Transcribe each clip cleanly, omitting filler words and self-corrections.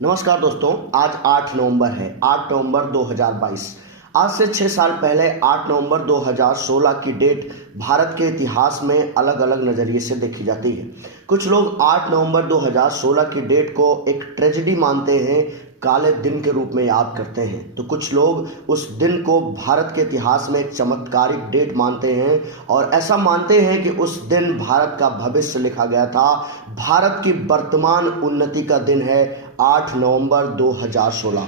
नमस्कार दोस्तों, आज 8 नवंबर है। 8 नवंबर 2022। आज से 6 साल पहले 8 नवंबर 2016 की डेट भारत के इतिहास में अलग अलग नज़रिए से देखी जाती है। कुछ लोग 8 नवंबर 2016 की डेट को एक ट्रेजेडी मानते हैं, काले दिन के रूप में याद करते हैं, तो कुछ लोग उस दिन को भारत के इतिहास में एक चमत्कारिक डेट मानते हैं और ऐसा मानते हैं कि उस दिन भारत का भविष्य लिखा गया था। भारत की वर्तमान उन्नति का दिन है 8 नवंबर 2016।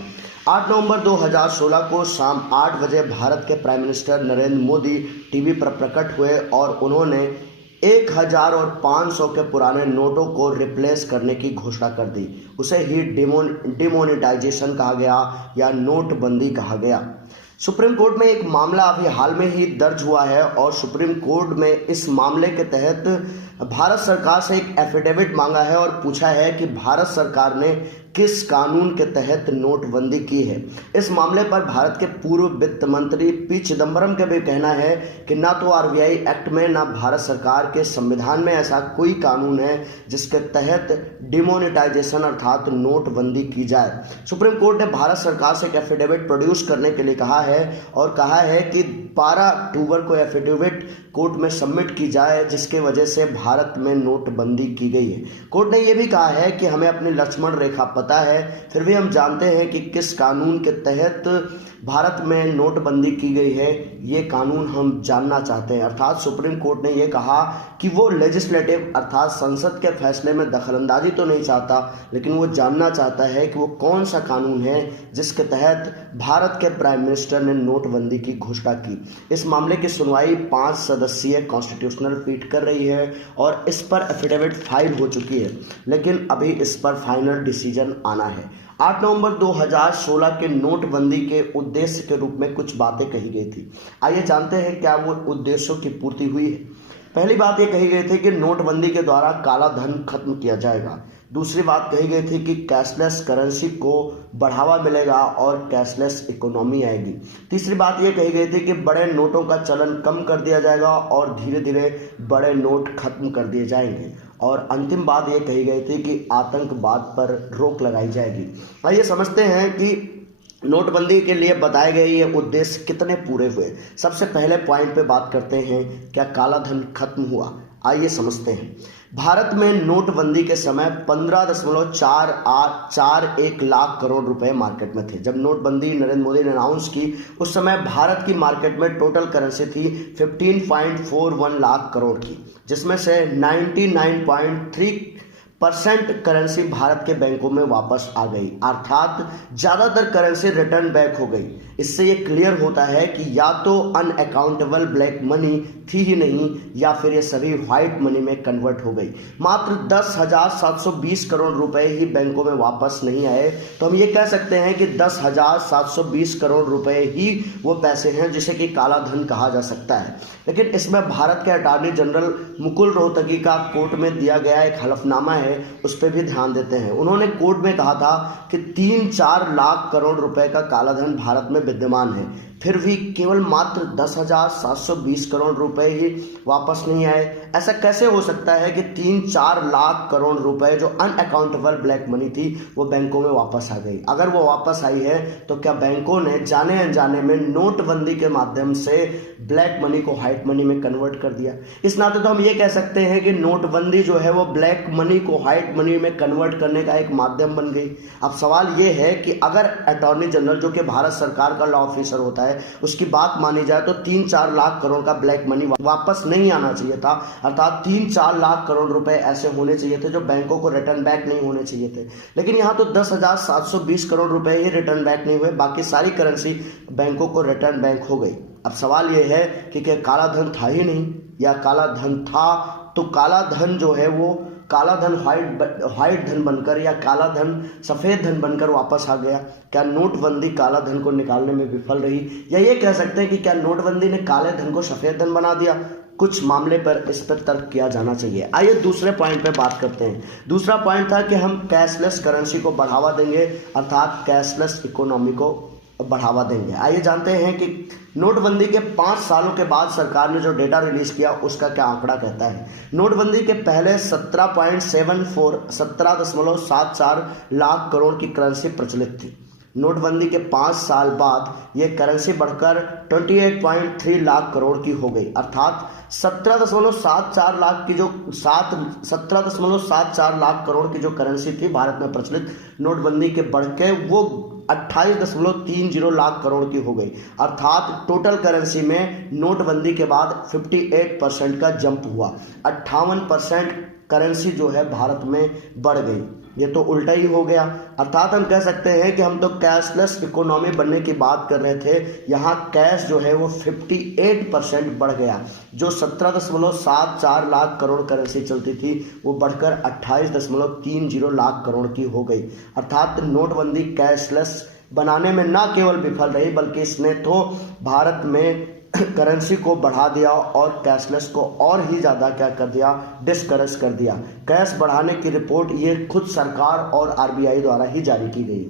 8 नवंबर 2016 को शाम 8 बजे भारत के prime minister Narendra Modi TV पर प्रकट हुए और उन्होंने 1000 और 500 के पुराने नोटों को रिप्लेस करने की घोषणा कर दी। उसे ही डिमोनेटाइजेशन कहा गया या नोटबंदी कहा गया। सुप्रीम कोर्ट में एक मामला अभी हाल में ही दर्ज हुआ है और सुप्रीम कोर्ट में इस मामले के तहत भारत सरकार से एक एफिडेविट मांगा है और पूछा है कि भारत सरकार ने किस कानून के तहत नोटबंदी की है। इस मामले पर भारत के पूर्व वित्त मंत्री पी चिदम्बरम का भी कहना है कि ना तो आरबीआई एक्ट में ना भारत सरकार के संविधान में ऐसा कोई कानून है जिसके तहत डिमोनेटाइजेशन अर्थात नोटबंदी की जाए। सुप्रीम कोर्ट ने भारत सरकार से एक एफिडेविट प्रोड्यूस करने के लिए कहा है और कहा है कि 12 अक्टूबर को एफिडेविट कोर्ट में सबमिट की जाए, जिसके वजह से भारत में नोटबंदी की गई है। कोर्ट ने यह भी कहा है कि हमें अपनी लक्ष्मण रेखा पता है, फिर भी हम जानते हैं कि किस कानून के तहत भारत में नोटबंदी की गई है, ये कानून हम जानना चाहते हैं। अर्थात सुप्रीम कोर्ट ने यह कहा कि वो लेजिस्लेटिव अर्थात संसद के फैसले में दखलंदाजी तो नहीं चाहता, लेकिन वो जानना चाहता है कि वो कौन सा कानून है जिसके तहत भारत के प्राइम मिनिस्टर ने नोटबंदी की घोषणा की। इस मामले की सुनवाई 5 सदस्यीय कॉन्स्टिट्यूशनल पीठ कर रही है और इस पर एफिडेविट फाइल हो चुकी है, लेकिन अभी इस पर फाइनल डिसीजन आना है। 8 नवंबर 2016 के नोटबंदी के उद्देश्य के रूप में कुछ बातें कही गई थी। आइए जानते हैं क्या वो उद्देश्यों की पूर्ति हुई है। पहली बात ये कही गई थी कि नोटबंदी के द्वारा काला धन खत्म किया जाएगा। दूसरी बात कही गई थी कि कैशलेस करेंसी को बढ़ावा मिलेगा और कैशलेस इकोनॉमी आएगी। तीसरी बात ये कही गई थी कि बड़े नोटों का चलन कम कर दिया जाएगा और धीरे धीरे बड़े नोट खत्म कर दिए जाएंगे। और अंतिम बात ये कही गई थी कि आतंकवाद पर रोक लगाई जाएगी। आइए समझते हैं कि नोटबंदी के लिए बताए गए ये उद्देश्य कितने पूरे हुए। सबसे पहले पॉइंट पे बात करते हैं, क्या काला धन खत्म हुआ। आइए समझते हैं। भारत में नोटबंदी के समय 15.41 लाख करोड़ रुपए मार्केट में थे। जब नोटबंदी नरेंद्र मोदी ने अनाउंस की, उस समय भारत की मार्केट में टोटल करेंसी थी 15.41 लाख करोड़ की, जिसमें से 99.3% करेंसी भारत के बैंकों में वापस आ गई, अर्थात ज़्यादातर करेंसी रिटर्न बैक हो गई। इससे ये क्लियर होता है कि या तो अनअकाउंटेबल ब्लैक मनी थी ही नहीं या फिर ये सभी व्हाइट मनी में कन्वर्ट हो गई। मात्र 10,720 करोड़ रुपए ही बैंकों में वापस नहीं आए, तो हम ये कह सकते हैं कि 10,720 करोड़ रुपए ही वो पैसे हैं जिसे कि काला धन कहा जा सकता है। लेकिन इसमें भारत के अटॉर्नी जनरल मुकुल रोहतगी का कोर्ट में दिया गया एक हलफनामा है, उस पर भी ध्यान देते हैं। उन्होंने कोर्ट में कहा था कि 3-4 लाख करोड़ रुपए का काला धन भारत में विद्यमान है, फिर भी केवल मात्र 10,720 करोड़ रुपए ही वापस नहीं आए। ऐसा कैसे हो सकता है कि 3-4 लाख करोड़ रुपए जो अनअकाउंटेबल ब्लैक मनी थी वो बैंकों में वापस आ गई। अगर वो वापस आई है तो क्या बैंकों ने जाने अनजाने में नोटबंदी के माध्यम से ब्लैक मनी को व्हाइट मनी में कन्वर्ट कर दिया। इस नाते तो हम ये कह सकते हैं कि नोटबंदी जो है वो ब्लैक मनी को व्हाइट मनी में कन्वर्ट करने का एक माध्यम बन गई। अब सवाल ये है कि अगर अटॉर्नी जनरल जो कि भारत सरकार का लॉ ऑफिसर होता है उसकी बात मानी जाए तो 3-4 लाख करोड़ का ब्लैक मनी वापस नहीं आना चाहिए था, अर्थात 3-4 लाख करोड़ रुपए ऐसे होने चाहिए थे जो बैंकों को रिटर्न बैक नहीं होने चाहिए थे। लेकिन यहाँ तो 10,720 करोड़ रुपए ही रिटर्न बैक नहीं हुए, बाकी सारी करेंसी बैंकों को रिटर्न बैक हो गई। अब सवाल यह है कि क्या काला धन था ही नहीं या काला धन था, तो काला धन जो है वो काला धन व्हाइट धन बनकर या काला धन सफ़ेद धन बनकर वापस आ गया। क्या नोटबंदी काला धन को निकालने में विफल रही, या ये कह सकते हैं कि क्या नोटबंदी ने काले धन को सफ़ेद धन बना दिया। कुछ मामले पर इस पर तर्क किया जाना चाहिए। आइए दूसरे पॉइंट पे बात करते हैं। दूसरा पॉइंट था कि हम कैशलेस करेंसी को बढ़ावा देंगे, अर्थात कैशलेस इकोनॉमी को बढ़ावा देंगे। आइए जानते हैं कि नोटबंदी के 5 सालों के बाद सरकार ने जो डेटा रिलीज किया उसका क्या आंकड़ा कहता है। नोटबंदी के पहले 17.74 लाख करोड़ की करेंसी प्रचलित थी। नोटबंदी के 5 साल बाद यह करेंसी बढ़कर 28.3 लाख करोड़ की हो गई, अर्थात 17.74 लाख की जो 17.74 लाख करोड़ की जो करेंसी थी भारत में प्रचलित, नोटबंदी के बढ़ के वो 28.30 लाख करोड़ की हो गई, अर्थात टोटल करेंसी में नोटबंदी के बाद 58% का जंप हुआ। 58% करेंसी जो है भारत में बढ़ गई। ये तो उल्टा ही हो गया, अर्थात हम कह सकते हैं कि हम तो कैशलेस इकोनॉमी बनने की बात कर रहे थे, यहाँ कैश जो है वो 58% बढ़ गया। जो 17.74 लाख करोड़ करेंसी चलती थी वो बढ़कर 28.30 लाख करोड़ की हो गई, अर्थात नोटबंदी कैशलेस बनाने में न केवल विफल रही बल्कि इसने तो भारत में करेंसी को बढ़ा दिया और कैशलेस को और ही ज़्यादा क्या कर दिया, डिस्करेज कर दिया। कैश बढ़ाने की रिपोर्ट ये खुद सरकार और आरबीआई द्वारा ही जारी की गई।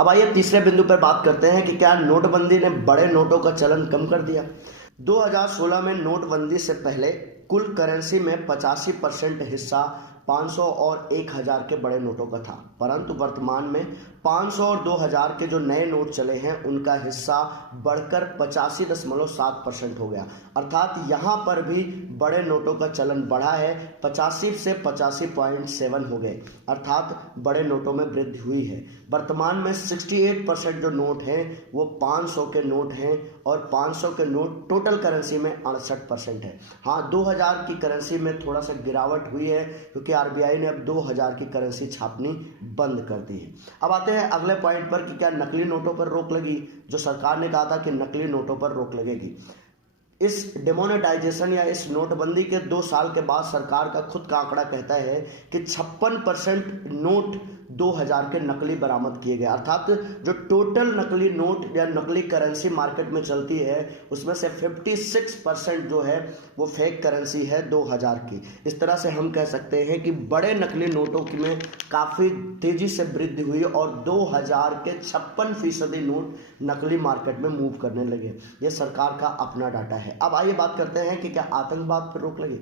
अब आइए तीसरे बिंदु पर बात करते हैं कि क्या नोटबंदी ने बड़े नोटों का चलन कम कर दिया। 2016 में नोटबंदी से पहले कुल करेंसी में 85% हिस्सा 500 और 1000 के बड़े नोटों का था, परंतु वर्तमान में 500 और 2000 के जो नए नोट चले हैं उनका हिस्सा बढ़कर 85.7% हो गया, अर्थात यहाँ पर भी बड़े नोटों का चलन बढ़ा है। 85 से 85.7 हो गए, अर्थात बड़े नोटों में वृद्धि हुई है। वर्तमान में 68% जो नोट हैं वो 500 के नोट हैं और 500 के नोट टोटल करेंसी में 68% है। हाँ, 2000 की करेंसी में थोड़ा सा गिरावट हुई है क्योंकि आरबीआई ने अब 2000 की करेंसी छापनी बंद कर दी है। अब आते हैं अगले पॉइंट पर कि क्या नकली नोटों पर रोक लगी। जो सरकार ने कहा था कि नकली नोटों पर रोक लगेगी, इस डिमोनेटाइजेशन या इस नोटबंदी के 2 साल के बाद सरकार का खुद का आंकड़ा कहता है कि 56% नोट 2000 के नकली बरामद किए गए, अर्थात जो टोटल नकली नोट या नकली करेंसी मार्केट में चलती है उसमें से 56% जो है वो फेक करेंसी है 2000 की। इस तरह से हम कह सकते हैं कि बड़े नकली नोटों की में काफ़ी तेज़ी से वृद्धि हुई और 2000 के 56% नोट नकली मार्केट में मूव करने लगे। ये सरकार का अपना डाटा है। अब आइए बात करते हैं कि क्या आतंकवाद पर रोक लगी।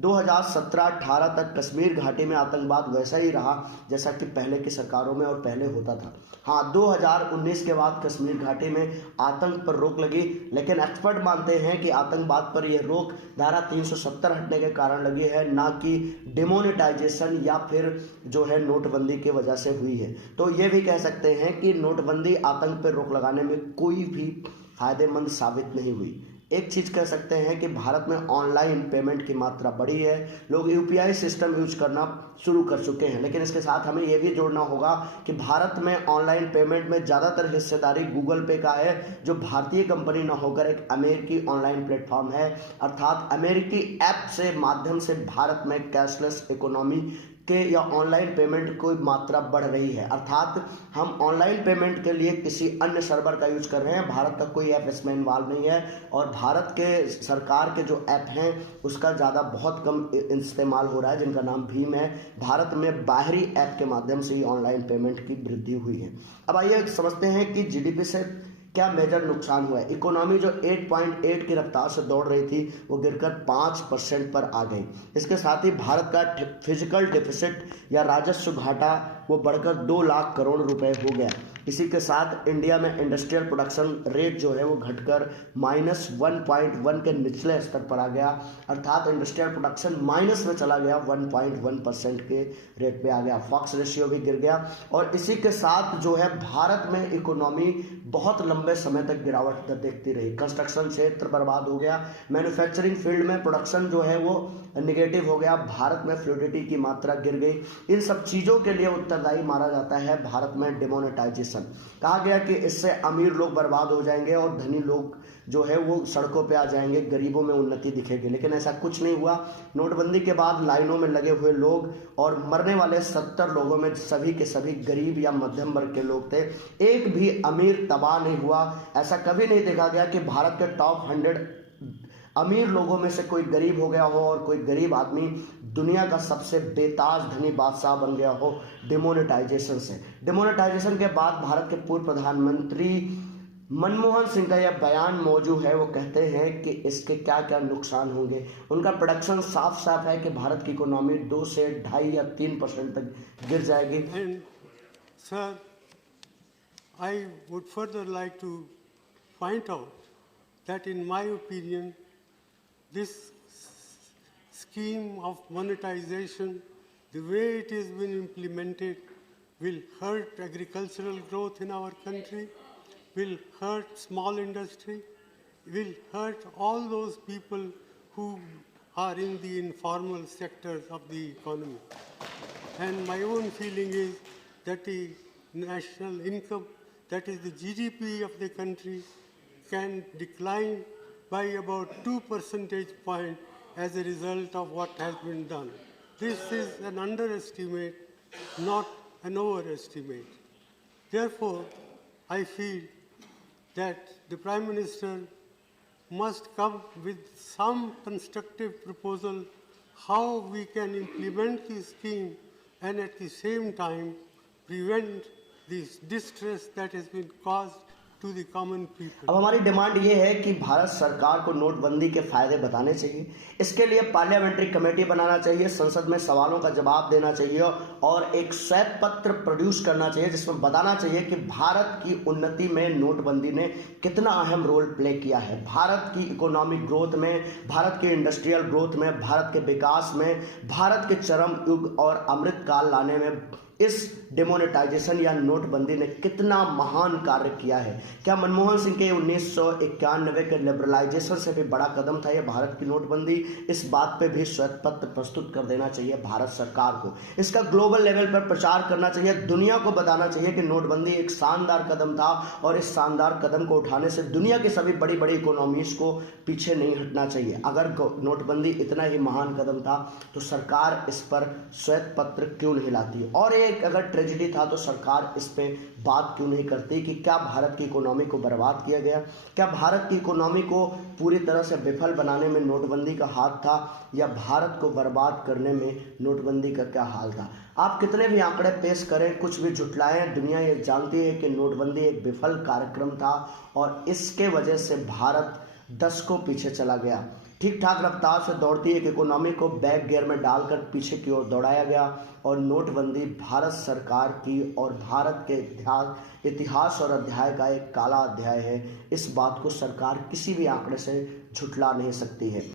2017-18 तक कश्मीर घाटी में आतंकवाद वैसा ही रहा जैसा कि पहले की सरकारों में और पहले होता था। हाँ, 2019 के बाद कश्मीर घाटी में आतंक पर रोक लगी, लेकिन एक्सपर्ट मानते हैं कि आतंकवाद पर यह रोक धारा 370 हटने के कारण लगी है, ना कि डिमोनेटाइजेशन या फिर जो है नोटबंदी की वजह से हुई है। तो ये भी कह सकते हैं कि नोटबंदी आतंक पर रोक लगाने में कोई भी फायदेमंद साबित नहीं हुई। एक चीज़ कह सकते हैं कि भारत में ऑनलाइन पेमेंट की मात्रा बढ़ी है, लोग यूपीआई सिस्टम यूज करना शुरू कर चुके हैं, लेकिन इसके साथ हमें यह भी जोड़ना होगा कि भारत में ऑनलाइन पेमेंट में ज़्यादातर हिस्सेदारी गूगल पे का है, जो भारतीय कंपनी न होकर एक अमेरिकी ऑनलाइन प्लेटफॉर्म है, अर्थात अमेरिकी ऐप से माध्यम से भारत में कैशलेस इकोनॉमी के या ऑनलाइन पेमेंट की मात्रा बढ़ रही है, अर्थात हम ऑनलाइन पेमेंट के लिए किसी अन्य सर्वर का यूज कर रहे हैं, भारत का कोई ऐप इसमें इन्वॉल्व नहीं है और भारत के सरकार के जो ऐप हैं उसका ज़्यादा बहुत कम इस्तेमाल हो रहा है, जिनका नाम भीम है। भारत में बाहरी ऐप के माध्यम से ही ऑनलाइन पेमेंट की वृद्धि हुई है। अब आइए समझते हैं कि जीडीपी से क्या मेजर नुकसान हुआ है। इकोनॉमी जो 8.8 की रफ्तार से दौड़ रही थी वो गिरकर 5% पर आ गई। इसके साथ ही भारत का फिजिकल डेफिसिट या राजस्व घाटा वो बढ़कर 2 लाख करोड़ रुपए हो गया। इसी के साथ इंडिया में इंडस्ट्रियल प्रोडक्शन रेट जो है वो घटकर -1.1 के निचले स्तर पर आ गया, अर्थात इंडस्ट्रियल प्रोडक्शन माइनस में चला गया, 1.1% के रेट पे आ गया। फॉक्स रेशियो भी गिर गया और इसी के साथ जो है भारत में इकोनॉमी बहुत लंबे समय तक गिरावट देखती रही। कंस्ट्रक्शन क्षेत्र बर्बाद हो गया, मैन्युफैक्चरिंग फील्ड में प्रोडक्शन जो है वो निगेटिव हो गया, भारत में फ्लूइडिटी की मात्रा गिर गई। इन सब चीज़ों के लिए उत्तरदायी माना जाता है भारत में डिमोनेटाइजेशन। कहा गया कि इससे अमीर लोग बर्बाद हो जाएंगे और धनी लोग जो है वो सड़कों पे आ जाएंगे, गरीबों में उन्नति दिखेगी, लेकिन ऐसा कुछ नहीं हुआ। नोटबंदी के बाद लाइनों में लगे हुए लोग और मरने वाले 70 लोगों में सभी के सभी गरीब या मध्यम वर्ग के लोग थे, एक भी अमीर तबाह नहीं हुआ। ऐसा कभी नहीं देखा गया कि भारत के टॉप 100 अमीर लोगों में से कोई गरीब हो गया हो और कोई गरीब आदमी दुनिया का सबसे बेताज धनी बादशाह बन गया हो डिमोनेटाइजेशन से। डिमोनेटाइजेशन के बाद भारत के पूर्व प्रधानमंत्री मनमोहन सिंह का यह बयान मौजूद है। वो कहते हैं कि इसके क्या क्या नुकसान होंगे। उनका प्रोडक्शन साफ साफ है कि भारत की इकोनॉमी 2 से 2.5 या 3% तक गिर जाएगी। And sir, I would further like to point out that in my opinion, this scheme of monetization, the way it has been implemented, will hurt agricultural growth in our country, will hurt small industry, will hurt all those people who are in the informal sectors of the economy. And my own feeling is that the national income, that is the GDP of the country, can decline by about 2 percentage points as a result of what has been done. This is an underestimate, not an overestimate. Therefore, I feel that the Prime Minister must come with some constructive proposal how we can implement the scheme and at the same time prevent this distress that has been caused to the common people. अब हमारी demand ये है कि भारत सरकार को नोटबंदी के फायदे बताने चाहिए। इसके लिए पार्लियामेंट्री कमेटी बनाना चाहिए, संसद में सवालों का जवाब देना चाहिए और एक श्वेत पत्र प्रोड्यूस करना चाहिए जिसमें बताना चाहिए कि भारत की उन्नति में नोटबंदी ने कितना अहम रोल प्ले किया है। भारत की इकोनॉमिक ग्रोथ में, भारत के इंडस्ट्रियल ग्रोथ में, भारत के विकास में, भारत के चरम युग और अमृत काल लाने में इस डिमोनेटाइजेशन या नोटबंदी ने कितना महान कार्य किया है। क्या मनमोहन सिंह के 1991 के लिबरलाइजेशन से भी बड़ा कदम था यह भारत की नोटबंदी? इस बात पे भी श्वेत पत्र प्रस्तुत कर देना चाहिए भारत सरकार को। इसका ग्लोबल लेवल पर प्रचार करना चाहिए, दुनिया को बताना चाहिए कि नोटबंदी एक शानदार कदम था और इस शानदार कदम को उठाने से दुनिया की सभी बड़ी बड़ी इकोनॉमीज को पीछे नहीं हटना चाहिए। अगर नोटबंदी इतना ही महान कदम था तो सरकार इस पर श्वेत पत्र क्यों नहीं लाती? और एक अगर ट्रेजेडी था तो सरकार इस पे बात क्यों नहीं करती कि क्या भारत की इकोनॉमी को बर्बाद किया गया? क्या भारत की इकोनॉमी को पूरी तरह से विफल बनाने में नोटबंदी का हाथ था या भारत को बर्बाद करने में नोटबंदी का क्या हाल था? आप कितने भी आंकड़े पेश करें, कुछ भी झुटलाएं, दुनिया ये जानती है कि नोटबंदी एक विफल कार्यक्रम था और इसके वजह से भारत दशकों पीछे चला गया। ठीक ठाक रफ्तार से दौड़ती एक इकोनॉमी को बैक गियर में डालकर पीछे की ओर दौड़ाया गया और नोटबंदी भारत सरकार की और भारत के इतिहास और अध्याय का एक काला अध्याय है। इस बात को सरकार किसी भी आंकड़े से झुटला नहीं सकती है।